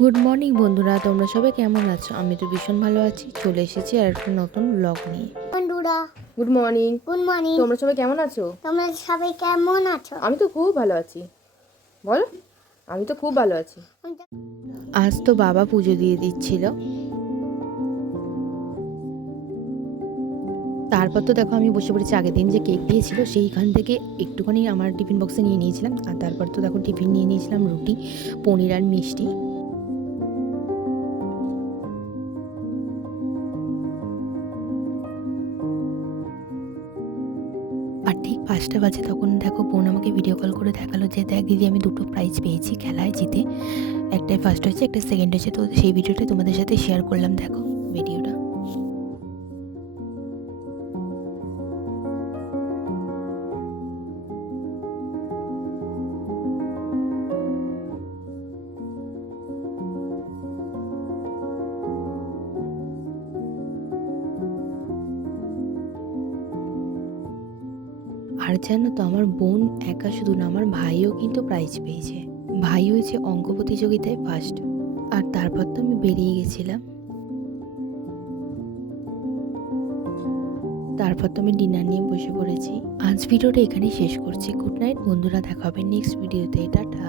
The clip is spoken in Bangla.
গুড মর্নিং বন্ধুরা, তোমরা সবাই কেমন আছো? আমি তো ভীষণ ভালো আছি। চলে এসেছি আর একটা নতুন ব্লগ নিয়ে। বন্ধুরা, গুড মর্নিং। Good morning. তোমরা সবাই কেমন আছো? তোমরা সবাই কেমন আছো? আমি তো খুব ভালো আছি। বলো। আমি তো খুব ভালো আছি। আজ তো বাবা পুজো দিয়ে দিচ্ছিল। তারপর তো দেখো আমি বসে পড়েছি। আগের দিন যে কেক দিয়েছিল সেইখান থেকে একটুখানি আমার টিফিন বক্সে নিয়ে নিয়েছিলাম। আর তারপর তো দেখো টিফিন নিয়ে নিয়েছিলাম রুটি, পনির আর মিষ্টি। আর ঠিক 5টা বাজে তখন দেখো বোন আমাকে ভিডিও কল করে দেখালো যে দেখ দিদি, আমি 2টো প্রাইজ পেয়েছি খেলায় জিতে। একটাই ফার্স্ট হয়েছে, একটা সেকেন্ড হয়েছে। তো সেই ভিডিওটা তোমাদের সাথে শেয়ার করলাম, দেখো ভিডিওটা। আর জানো তো, আমার বোন একা শুধু না, আমার ভাইও কিন্তু প্রাইজ পেয়েছে। ভাই হয়েছে অঙ্ক প্রতিযোগিতায় ফার্স্ট। আর তারপর তো আমি বেরিয়ে গেছিলাম। তারপর তো আমি ডিনার নিয়ে বসে পড়েছি। আজ ভিডিওটা এখানেই শেষ করছি। গুড নাইট বন্ধুরা, দেখা হবে নেক্সট ভিডিওতে। টাটা।